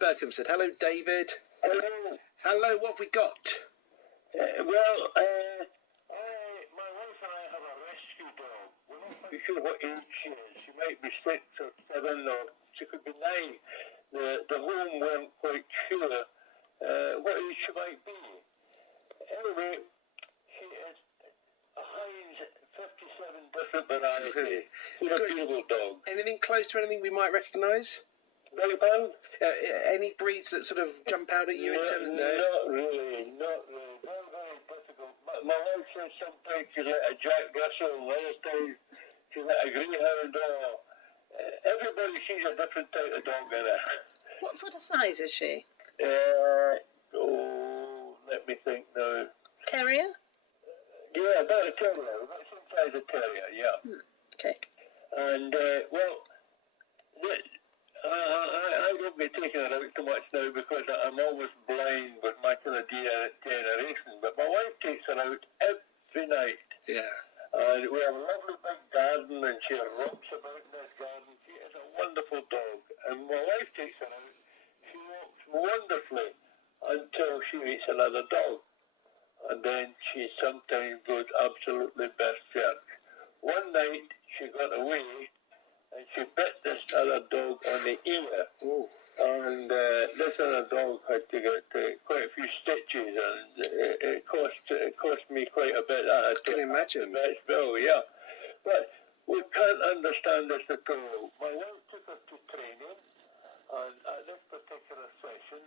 Berkhamsted. Hello, David. Hello. Hello, what have we got? My wife and I have a rescue dog. We're not quite sure what age she is. She might be 6 or 7, or she could be 9. The home weren't quite sure what age she might be. Anyway, she is a Heinz 57 different varieties. She's a beautiful dog. Anything close to anything we might recognise? Very bad? Any breeds that sort of jump out at you in terms of... Not really. Very, very difficult. My wife says sometimes she's like a Jack Russell, and other times she's like a greyhound. Everybody sees a different type of dog in it. What sort of size is she? Let me think now. Terrier? Yeah, about a terrier. About the same size as a terrier, yeah. Okay. And, I won't be taking her out too much now because I'm always blind with my kind of generation. But my wife takes her out every night. Yeah. And we have a lovely big garden, and she romps about in this garden. She is a wonderful dog. And my wife takes her out. She walks wonderfully until she meets another dog. And then she sometimes goes absolutely berserk. One night she got away, and she bit this other dog on the ear. Ooh. And this other dog had to get quite a few stitches, and it cost me quite a bit. I can imagine. Vet bill, yeah. But we can't understand this at all. My wife took her to training, and at this particular session,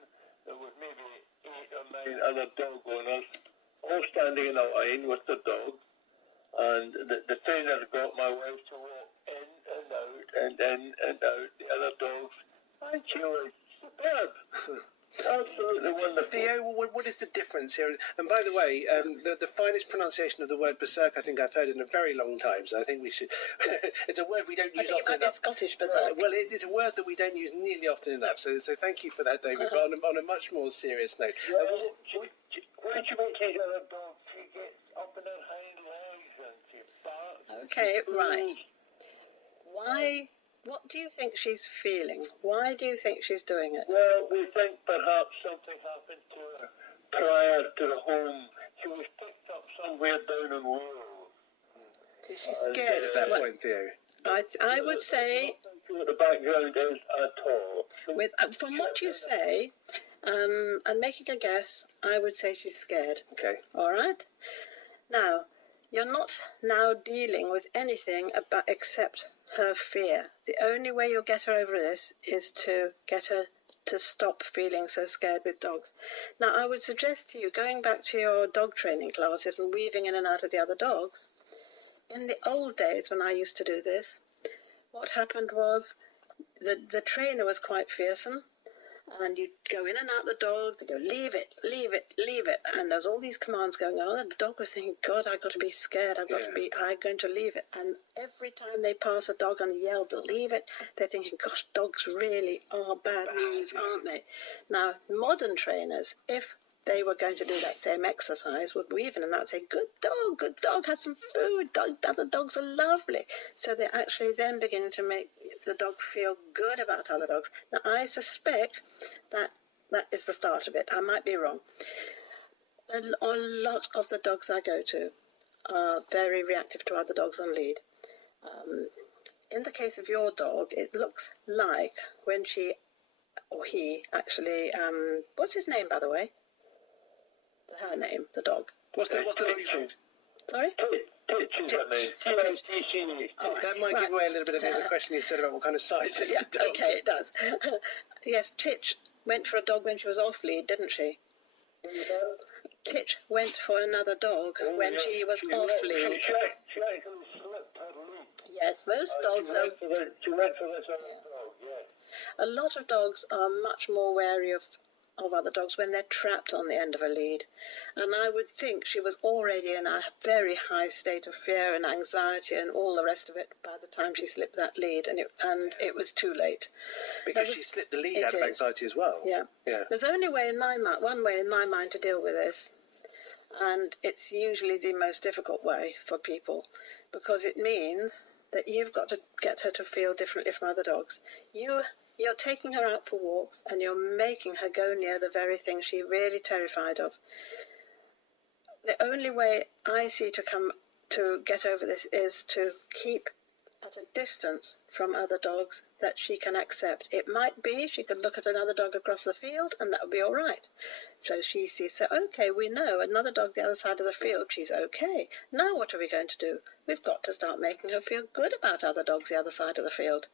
there was maybe 8 or 9 other dog owners, all standing in a line with the dog. And the trainer got my wife to walk in and out, and in and out, the other dogs. And she was superb. Absolutely wonderful. Theo, what is the difference here? And by the way, the finest pronunciation of the word berserk I think I've heard in a very long time, so I think we should... It's a word we don't use often enough. Scottish berserk. Well, it's a word that we don't use nearly often enough, so thank you for that, David. But on a much more serious note... When she meets these other dogs, she gets up in her hind legs and she barks. Okay, right. What do you think she's feeling? Why do you think she's doing it? Well, we think perhaps something happened to her prior to the home. She was picked up somewhere down in Wales. Is she scared at that point, Theo? I would say... What the background is at all. From what you say, and making a guess, I would say she's scared. Okay. All right? Now, you're not now dealing with anything except her fear. The only way you'll get her over this is to get her to stop feeling so scared with dogs. Now, I would suggest to you, going back to your dog training classes and weaving in and out of the other dogs, in the old days when I used to do this, what happened was the trainer was quite fearsome, and you'd go in and out the dog, they'd go, leave it, leave it, leave it, and there's all these commands going on, and the dog was thinking, God, I've got to be scared, I'm going to leave it, and every time they pass a dog and yell, leave it, they're thinking, gosh, dogs really are bad news, aren't they? Now, modern trainers, if they were going to do that same exercise, would weave in and out, say, good dog, have some food, other dogs are lovely. So they're actually then beginning to make the dog feel good about other dogs. Now, I suspect that is the start of it. I might be wrong. A lot of the dogs I go to are very reactive to other dogs on lead. In the case of your dog, it looks like when she, or he, actually, what's his name, by the way? Her name, the dog. What's the dog's name? Sorry? Titch. That might give away a little bit of the question you said about what kind of size is the dog. Okay, it does. Yes, Titch went for a dog when she was off lead, didn't she? Titch went for another dog when she was off lead. She actually slipped her lead. Yes, most dogs are... She went for this other dog, yes. A lot of dogs are much more wary of other dogs when they're trapped on the end of a lead. And I would think she was already in a very high state of fear and anxiety and all the rest of it by the time she slipped that lead, and it was too late. Because she slipped the lead out of anxiety as well. Yeah. There's only one way in my mind to deal with this, and it's usually the most difficult way for people, because it means that you've got to get her to feel differently from other dogs. You you're taking her out for walks and you're making her go near the very thing she's really terrified of. The only way I see to get over this is to keep at a distance from other dogs that she can accept. It might be she could look at another dog across the field and that would be all right. So she sees, so okay, we know another dog the other side of the field, she's okay. Now what are we going to do? We've got to start making her feel good about other dogs the other side of the field.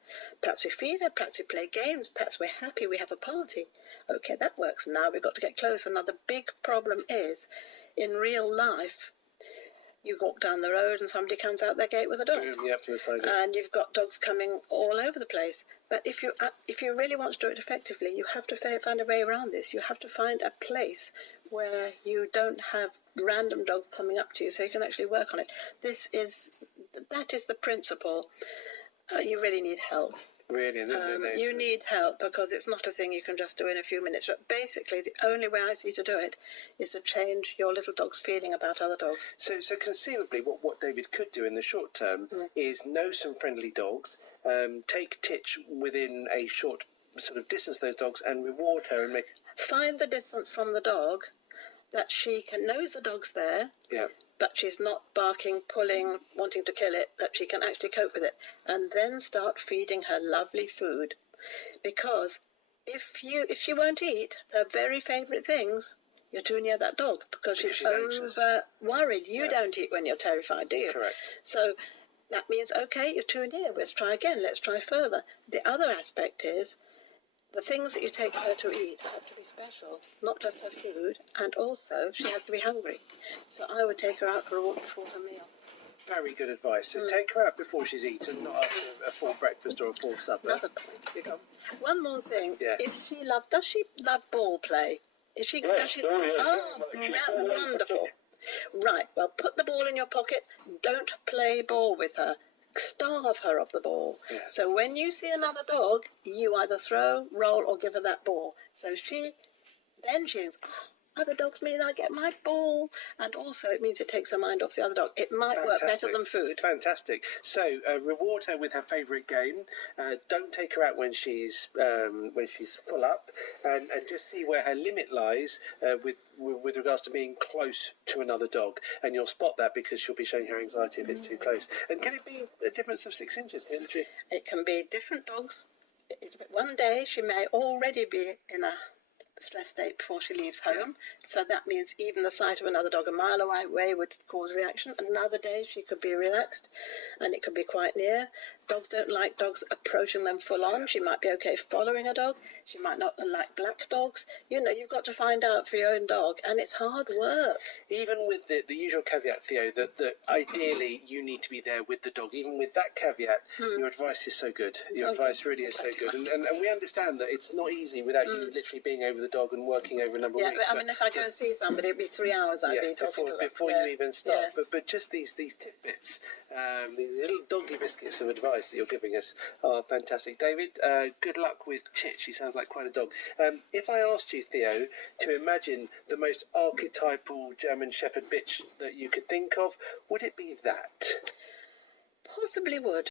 Perhaps we feed her, perhaps we play games, perhaps we're happy, we have a party. Okay, that works. Now we've got to get closer. Now the big problem is, in real life, you walk down the road and somebody comes out their gate with a dog. Boom, yep, to the side. And you've got dogs coming all over the place. But if you really want to do it effectively, you have to find a way around this. You have to find a place where you don't have random dogs coming up to you, so you can actually work on it. That is the principle. You really need help. Really, you need help because it's not a thing you can just do in a few minutes. But basically, the only way I see to do it is to change your little dog's feeling about other dogs. So conceivably, what David could do in the short term is know some friendly dogs, take Titch within a short sort of distance of those dogs, and reward her and find the distance from the dog that she knows the dog's there. Yeah. But she's not barking, pulling, wanting to kill it, that she can actually cope with it. And then start feeding her lovely food. Because if she won't eat her very favourite things, you're too near that dog because she's over worried. You don't eat when you're terrified, do you? Correct. So that means, okay, you're too near. Let's try again. Let's try further. The other aspect is the things that you take her to eat have to be special, not just her food, and also she has to be hungry. So I would take her out for a walk before her meal. Very good advice. So take her out before she's eaten, not after a full breakfast or a full supper. Another point. You go. One more thing. Yeah. Does she love ball play? Does she? Wonderful. Right. Well, put the ball in your pocket. Don't play ball with her. Starve her of the ball. Yeah. So when you see another dog, you either throw, roll, or give her that ball. So she's, other dogs mean I get my ball, and also it means it takes her mind off the other dog. It might work better than food. Fantastic. So reward her with her favourite game. Don't take her out when she's full up, and just see where her limit lies with regards to being close to another dog. And you'll spot that because she'll be showing her anxiety if it's too close. And can it be a difference of 6 inches? It can be different dogs. One day she may already be in a stress state before she leaves home, so that means even the sight of another dog a mile away would cause reaction. Another day she could be relaxed and it could be quite near. Dogs don't like dogs approaching them full on. She might be okay following a dog. She might not like black dogs. You've got to find out for your own dog, and it's hard work. Even with the usual caveat, Theo, that ideally you need to be there with the dog. Even with that caveat, your advice is so good. Your advice really is so good. And we understand that it's not easy without you literally being over the dog and working over a number of weeks. But, if I go and see somebody, it'd be 3 hours I'd be talking to them. Before you even start. Yeah. But just these tidbits, these little doggy biscuits of advice that you're giving us are fantastic. David, good luck with Titch. He sounds like quite a dog. If I asked you, Theo, to imagine the most archetypal German Shepherd bitch that you could think of, would it be that? Possibly would.